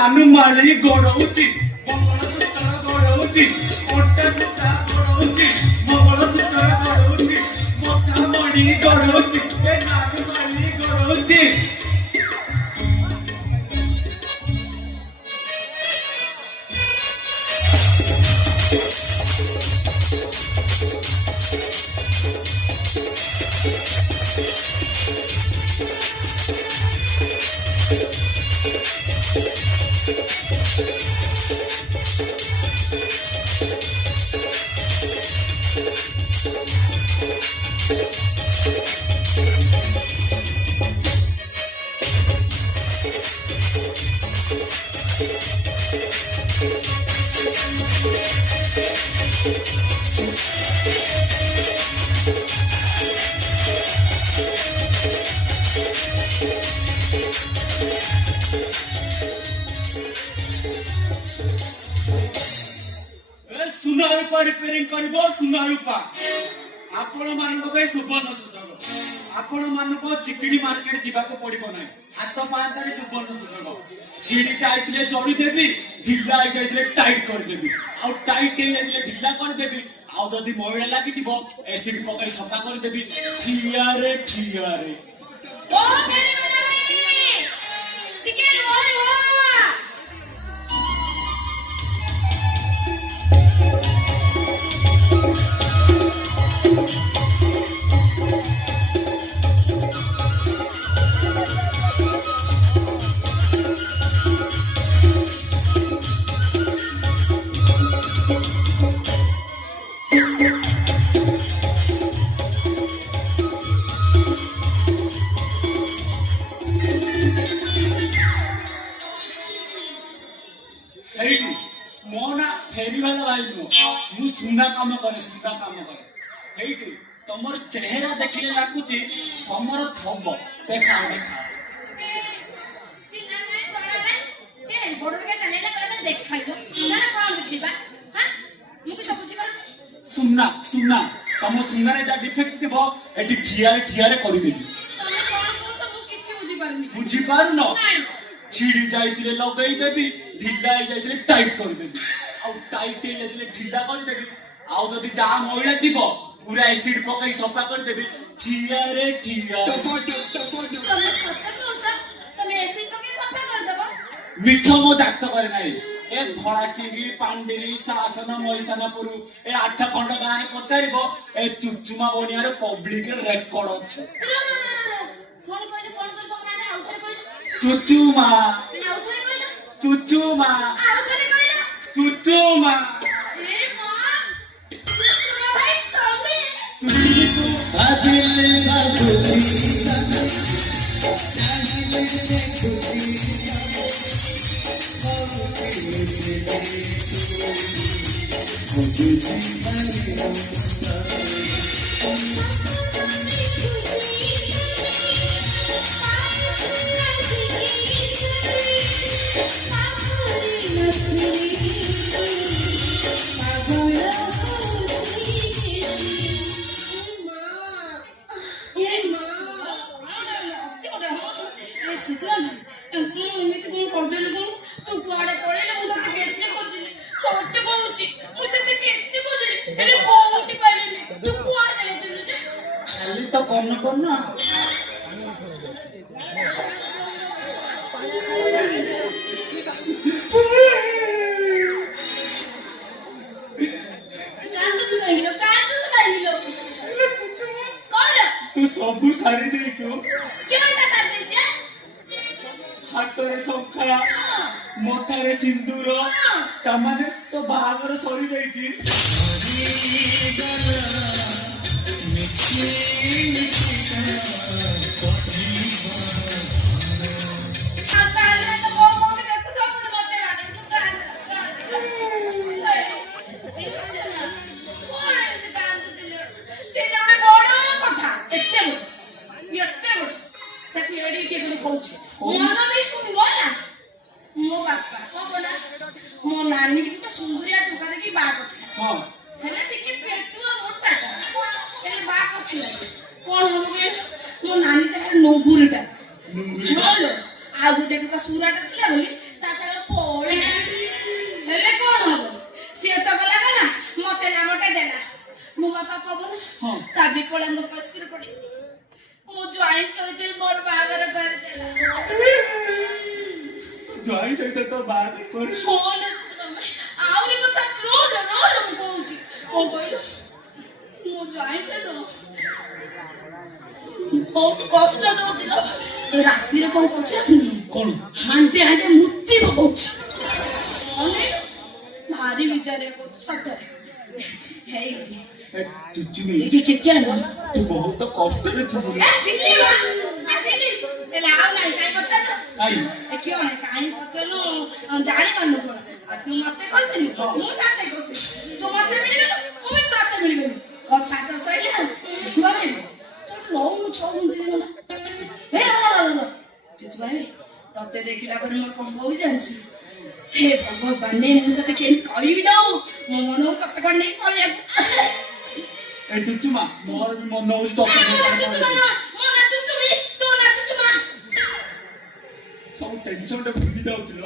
कानुमाली गोड़ौची मंगलसूत्र गोड़ौची ओटा सूता गोड़ौची मंगलसूत्र गोड़ौची मोथामणी गोड़ौची ए कानुमाली गोड़ौची सुना रूपा रिपेयरिंग करिबो सुना रूपा आपण मानको पे सुवर्ण सुजोग आपण मानको चिकड़ी मार्केट जीवाको पड़िबो नै हाथ पांतारे सुवर्ण सुजोग छिड़ी जाइतिले जोड़ी देबी ढिल्ला आइ जाइतिले टाइट कर देबी आ टाइट हे जाइतिले ढिल्ला कर देबी आ जदी मयला लागि दिबो एसिड पकाई सफा कर देबी ठिया रे ओ मेरे वाला भाई टिके रो फेरी वाला भाई मु सुना काम करे हेइटी तमर चेहरा देखिले लागुची तमर थब देखा चिन्ना नै तोड़ा रे के बड़ के चलेला कले देखाइलो ना कोन देखिबा हां मुको सब बुझिबा सुना तम सुना रे जा डिफेक्ट दिबो एटी ठिया रे करि देबी तमे कोन को सब किछि बुझि पारनो छिड़ी जाइतिले लगई देबी ढिल्ला आइ जाइतिले टाइट कर देबी आ टाइट हे जाइतिले ढिल्ला कर देबी आ जदी जा मइला दिबो पूरा एसिड पकाई सफा कर देबी ठिया रे तमे सत्य कहउछ तमे एसिड पकाई सफा कर देबो मिठो मो जाक्त करे नाही ए धरासिंगी पांडेरी शासन मैसानपुर ए 8 खंड गां रे पचारिबो ए चुचुमा बनियार पब्लिक रेकॉर्ड अछि कोन कर तम नाने आउथरे कहलो चुचुमा आउथरे कहलो चुचुमा आउथरे कहलो चुचुमा ए मां चुचुमा भाई तमे चुचुमी को बादल बाबूजी चाहिए रे खुशी खाली तो करना तू सबू सारी देइछु हाथरे शंखा मोठारे सिंदूर तमाने तो बाहागर सरी जाइछि मो नानी की तो सुंदरिया टुका देखी बाग अछि हां हेले टिके पेटुआ मोटाटा हेले बाग अछि कोन होबो के मो नानी ता नोगुरीटा बोलो आ गुटे टुका सुराटा थिला बोली ता सागर ବିକଳ ମୋ କଷ୍ଟରେ ପଡି ମୋ ଜ୍ୱାଇଁ ସହିତ ମୋର ବାହାଘର କରିଦେଲା। ଜ୍ୱାଇଁ ସହିତ ତ ବାହାଘର କରି ହଁ ନା ମାମା, ଆହୁରି କଥା ଅଛି, ରୋଲ ମୁଁ କହୁଛି। କଣ କହିଲ, ମୋ ଜ୍ୱାଇଁଟା ବହୁତ କଷ୍ଟ ଦଉଛି ଲୋ। ରାତିରେ କଣ କରୁଛି କଣ ହାଣ୍ଡେ ହାଣ୍ଡେ ମୁତି ପକଉଛି। ଭାରି ବିଚାରିଆ କରୁଛୁ ସତରେ। ହେଇ ଚୁଚୁମି କିଏ ନା ତୁ ବହୁତ କଷ୍ଟରେ ଥିବୁ ରେ। କାଇଁ ଜାଣିପାରୁନୁ କଣ? ତୁ ମତେ କହିଥିଲୁ, ମୁଁ ତାତେ କହିଥିଲି। ତୁ ମତେ ମିଳିଗଲୁ, ମୁଁ ବି ତାତେ ମିଳିଗଲି। କଥା ତ ସଇଲା। ଛୁଆ ଭାଇ ତୁ ରହୁନୁ 6 ମିନିଟ୍ ହେଇଗଲା। ଚୁଚୁ ଭାଇ ତତେ ଦେଖିଲା ପରେ ମୋର କଣ ହଉଛି ଜାଣିଛୁ? ହେ ଭଗବାନ, ମୁଁ ତତେ କେମିତି କହିବି ନା, ମୋ ମନ ହଉଛି ତତେ କଣ ନେଇ ପଳେଇବାକୁ। ଏ ଚୁଚୁମା ମୋର ବି ମନ ହଉଛି ତତେ ସବୁ ଟେନସନ ଟେ ଭୁଲି ଯାଉଛି ଲୋ।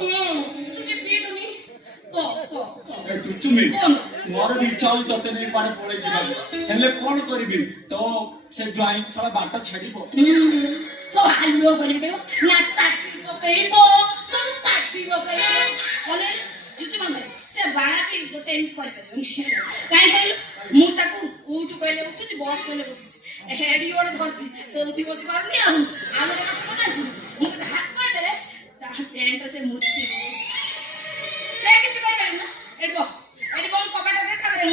ଏ ଚୁଚୁମି ମୋର ବି ଇଚ୍ଛା ହଉଛି ତତେ ନେଇ କୁଆଡେ ପଳେଇ ଯିବାକୁ, ହେଲେ କଣ କରିବି? ତ ସେ ଜ୍ୱାଇଁ ସାରା ବାଟ ଛାଡିବ। ସବୁ ଆଲୁଅ କରିବି କହିବ ନା, ତାଟି ପକେଇବ, ସବୁ ତାଟି ପକେଇବ। ଚୁଚୁ ମାମା ସେ ବାଳା ବି ଗୋଟେ ଏମିତି କରିପାରିବନି। କାହିଁ କହିଲୁ, ମୁଁ ତାକୁ ଉଠୁ କହିଲେ ଉଠୁଛି, ବସ କହିଲେ ବସୁଛି। ହେଡି ଗୋଟେ ଧରିଛି, ସେ ଉଠି ବସି ପାରୁନି। ଆଉ ଗୋଟେ କଥା ଜାଣିଛୁ, ମୁଁ ତତେ ହାତ କହିଦେଲେ ତା ପ୍ୟାଣ୍ଟରେ ସେ ମୁତି ସେ କିଛି କହିପାରିବି ନା। ଏଠି ବଲ କବାଟ ଦେ, ତାପରେ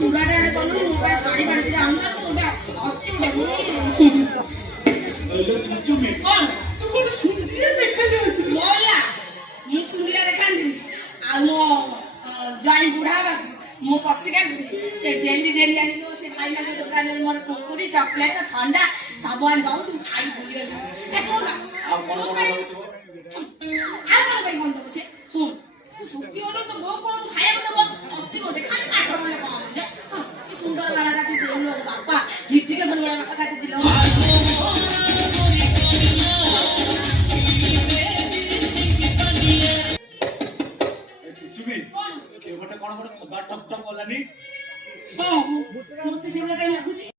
ସୁଗାର ଆଡେ କଲୁ ମୋ ପାଇଁ ଶାଢୀ ଫାଡି ଦିଟା ଆଣିଲା ତ ଗୋଟେ ଅଛି ଗୋଟେ। ଚୁଚୁମି କଣ ତୁ କଣ ସୁନ୍ଦରିଆ ଦେଖାଯାଉଛୁ? ମଲା ମୁଁ ସୁନ୍ଦରିଆ ଦେଖାନ୍ତିନି? ଆଉ ମୋ ଜ୍ୱାଇଁ ବୁଢା ହେବାକୁ ମୁଁ କଷି କାଟୁଛି। ସେ ଡେଲି ଆଣିବ ସେ ଭାଇନାଙ୍କ ଦୋକାନରେ ମୋର କୁକୁରି, ଚକଲେଟ, ଥଣ୍ଡା ସବୁ ଆଣି ଦଉଛି। ମୁଁ ଖାଇ ଭୁଲିଗଲି। ଏ ଶୁଣ ଆଉ କଣ ତୁ କଣ ପାଇଁ ଦଉଥିବ? ଆଉ କଣ ପାଇଁ କଣ ଦବ ସେ? ଶୁଣ ସୁଖୀ ହଲୁ ତ ବୋଉ କଣ ଖାଇବାକୁ ଦବ? ଅତି ଗୋଟେ ଖାଲି ପାଠ ପଢିଲେ କଣ ହବ ଯେ? କି ସୁନ୍ଦର ବାଳ କାଟିଛି ବାପା, ହିତିକେଶନ ଭଳିଆ ବାଳ କାଟିছিল। ଚୁଚୁମି କିଏ ଗୋଟେ କଣ ଗୋଟେ ଖବର ଟକ୍ ଟକ୍ କଲାନି? ହଁ ମତେ ସେଇଭଳିଆ କାଇଁ ଲାଗୁଛି?